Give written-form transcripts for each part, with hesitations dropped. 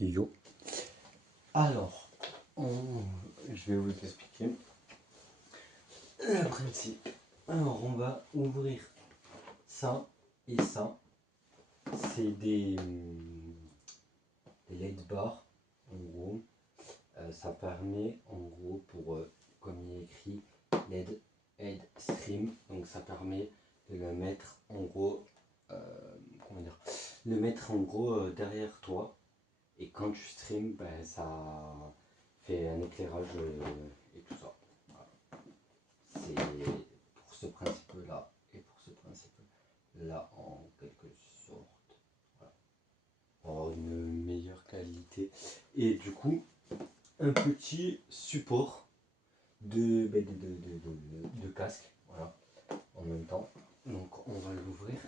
Yo. Alors, je vais vous expliquer le principe. Alors, on va ouvrir ça et ça. C'est des LED bars, en gros. Ça permet, en gros, comme il est écrit, LED Head Stream. Donc, ça permet de le mettre, en gros, derrière toi. Et quand tu stream, ben, ça fait un éclairage et tout ça. Voilà. C'est pour ce principe-là et pour ce principe-là en quelque sorte. Voilà. Pour une meilleure qualité. Et du coup, un petit support de casque. Voilà. En même temps. Donc on va l'ouvrir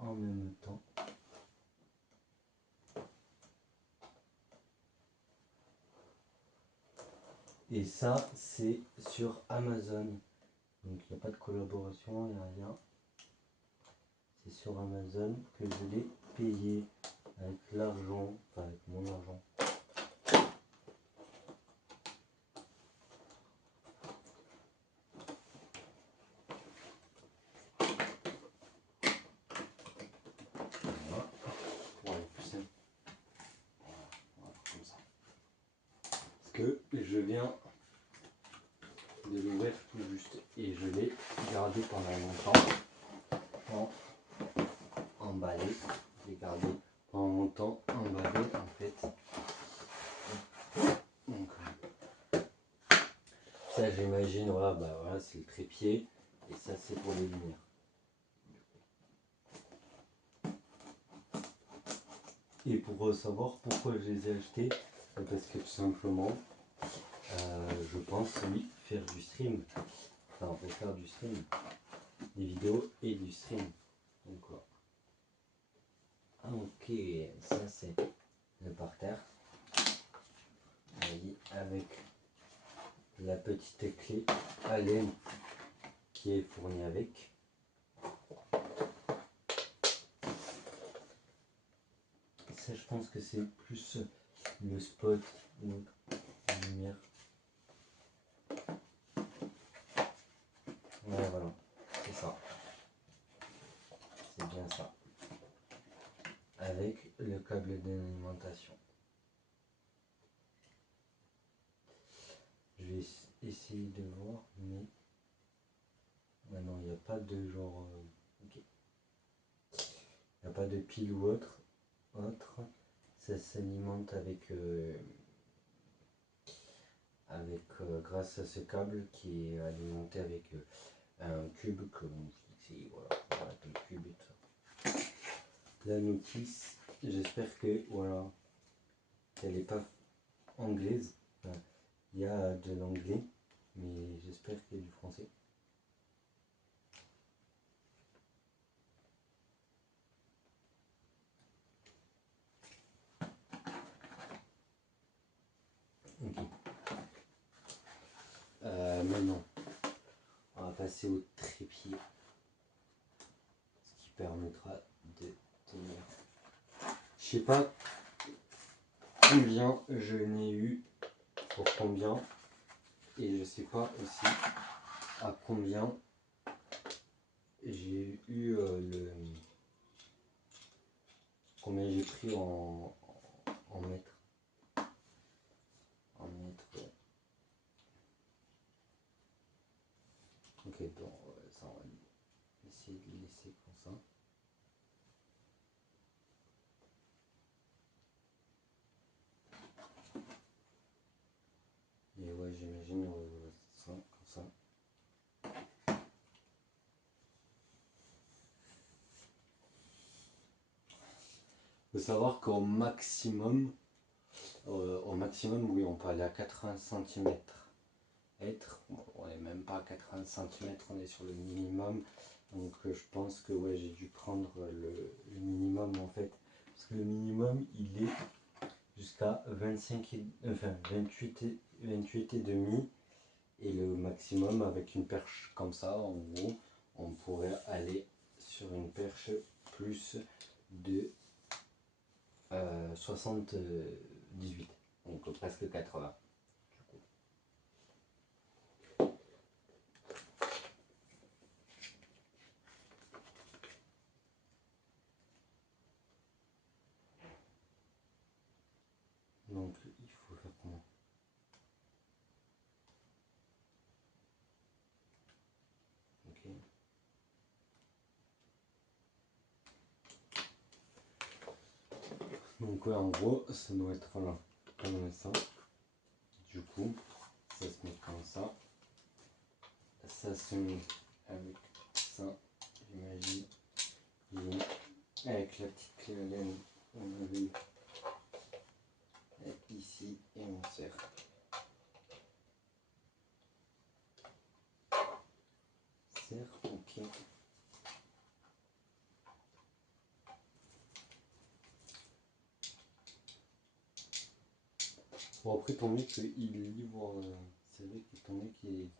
en même temps. Et ça, c'est sur Amazon. Donc il n'y a pas de collaboration, il n'y a rien. C'est sur Amazon que je l'ai payé avec l'argent, enfin avec mon argent. Voilà. Voilà, plus simple. Voilà, comme ça. Parce que je viens de l'ouvrir tout juste et je l'ai gardé pendant longtemps emballé. Je l'ai gardé pendant longtemps emballé en fait. Donc ça j'imagine, voilà, bah voilà, c'est le trépied et ça c'est pour les lumières. Et pour savoir pourquoi je les ai achetés, parce que tout simplement, je pense oui faire du stream, enfin on peut faire du stream, des vidéos et du stream. Donc voilà. Ok, ça c'est le parterre. Avec la petite clé Allen qui est fournie avec. Ça je pense que c'est plus le spot ou la lumière. Ouais voilà, c'est ça. C'est bien ça. Avec le câble d'alimentation. Je vais essayer de voir, mais non, il n'y a pas de genre. Ok. Il n'y a pas de pile ou autre. Ça s'alimente avec, grâce à ce câble qui est alimenté avec un cube que l'on fixe ici. Voilà, le cube et tout ça. La notice, j'espère que voilà, qu'elle n'est pas anglaise. Enfin, il y a de l'anglais, mais j'espère qu'il y a du français. Ok. Maintenant, on va passer au trépied, ce qui permettra de tenir. Je sais pas combien je n'ai eu pour combien, et je sais pas aussi à combien j'ai eu combien j'ai pris en mètres. Ok, bon, ça on va essayer de laisser comme ça. Et ouais, j'imagine ça, comme ça. Il faut savoir qu'au maximum, oui, on peut aller à 80 cm. On n'est même pas à 80 cm, on est sur le minimum. Donc je pense que ouais, j'ai dû prendre le minimum en fait. Parce que le minimum, il est jusqu'à 28 et demi. Et le maximum avec une perche comme ça, en gros, on pourrait aller sur une perche plus de 78, donc presque 80. Du coup. Donc il faut faire comment? Ok. Donc ouais, en gros, ça doit être là, comme ça. Du coup, ça se met comme ça. Ça se met avec ça, j'imagine. Avec la petite clé Allen, on avait ici et on serre. Serre, ok. Bon, après, ton mec, il livre. C'est vrai que ton mec, il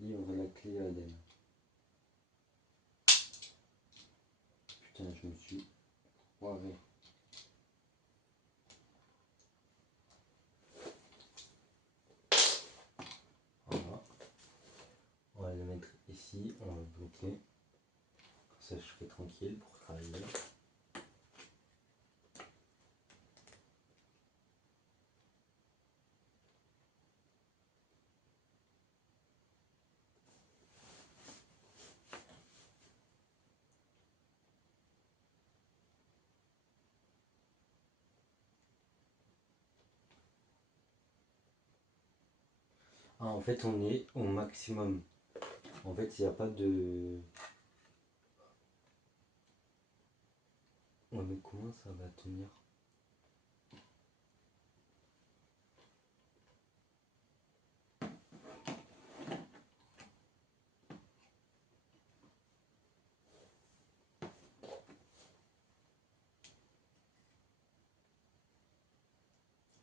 livre la clé Allen. Putain, je me suis foiré. Voilà. On va le mettre ici, on va le bloquer. Comme ça, je serai tranquille pour travailler. Ah, en fait, on est au maximum. En fait, il n'y a pas de... Ouais, mais comment ça va tenir?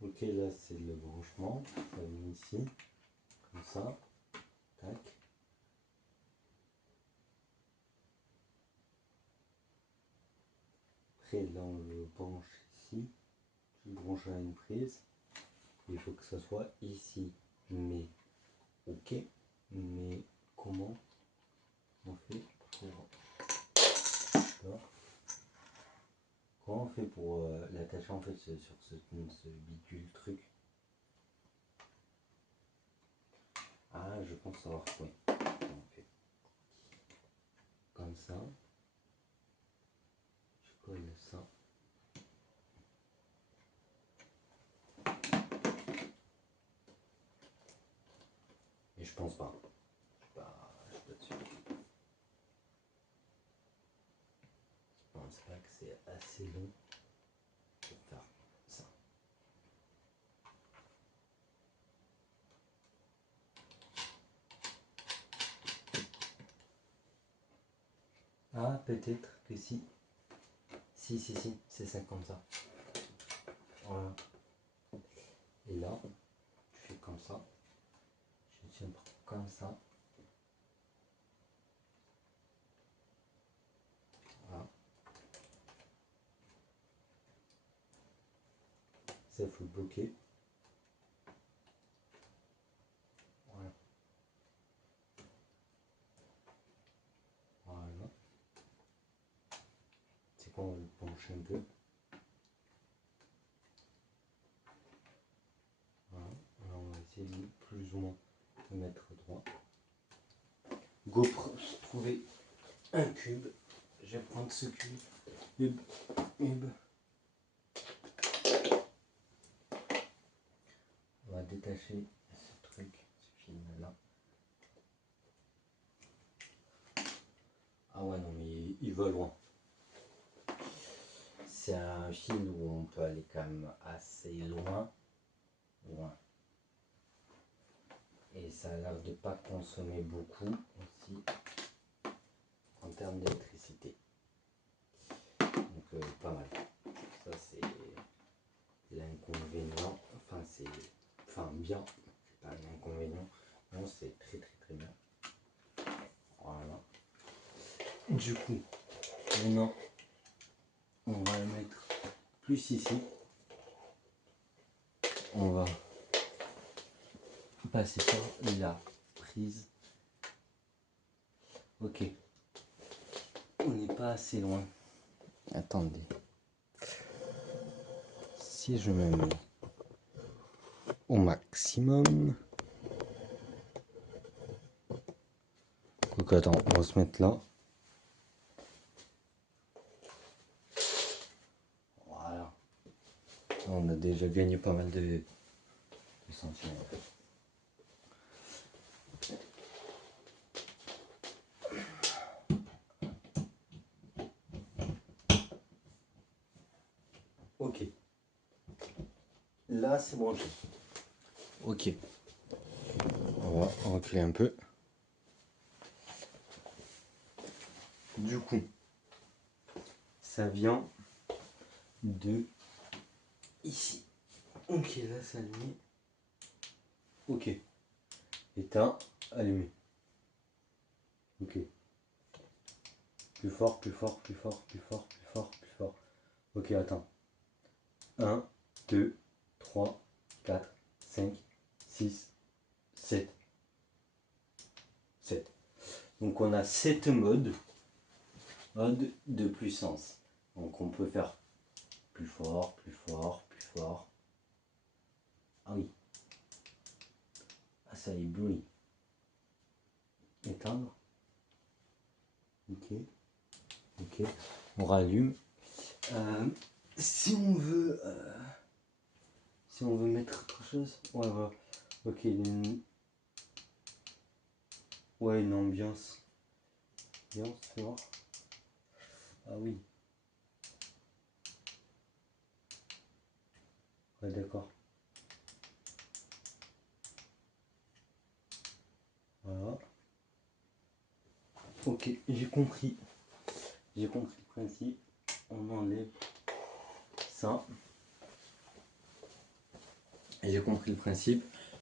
Ok, là, c'est le branchement. Ça vient ici. Comme ça. Tac. Après, là, on le branche ici. Tu le branches à une prise. Il faut que ça soit ici. Mais, ok. Mais, comment on fait pour... Comment on fait pour l'attacher en fait sur ce bidule truc? Ah, je pense savoir quoi. On fait comme ça. Je colle ça. Mais je pense pas. Je suis pas dessus. Je pense pas que c'est assez long pour faire ça. Ah, peut-être que si. Si, c'est ça comme ça. Voilà. Et là, je fais comme ça. Je tiens comme ça. Voilà. Ça, il faut le bloquer. Voilà. Voilà. C'est quoi, on va le pencher un peu. Voilà. Alors, on va essayer de plus ou moins le mettre droit. Go trouver un cube. Je vais prendre ce cube. Cube. On va détacher ce truc, ce film là. Ah ouais, non, mais il va loin. C'est un fil où on peut aller quand même assez loin. Et ça a l'air de ne pas consommer beaucoup aussi en termes d'électricité. Donc pas mal. Ça c'est l'inconvénient. Enfin bien. C'est pas un inconvénient. Non, c'est très bien. Voilà. Du coup, maintenant on va le mettre plus ici. On va passer par la prise. Ok. On n'est pas assez loin. Attendez. Si je me mets au maximum. Donc attends, on va se mettre là. Voilà. On a déjà gagné pas mal de centimètres. Ok. Là, c'est bon. Ok. On va reculer un peu. Du coup, ça vient de ici. Ok, là, c'est allumé. Ok. Éteint, allumé. Ok. Plus fort, plus fort, plus fort, plus fort, plus fort, plus fort. Ok, attends. 1, 2, 3, 4, 5, 6, 7. 7. Donc on a 7 modes de puissance. Donc on peut faire plus fort, plus fort, plus fort. Ah oui. Ah ça éblouit. Éteindre. Ok. Ok. On rallume. Si on veut mettre autre chose. Ouais voilà. Ok. Ouais, une ambiance. Ambiance, tu vois. Ah oui. Ouais, d'accord. Voilà. Ok, j'ai compris. J'ai compris le principe. On enlève ça. J'ai compris le principe.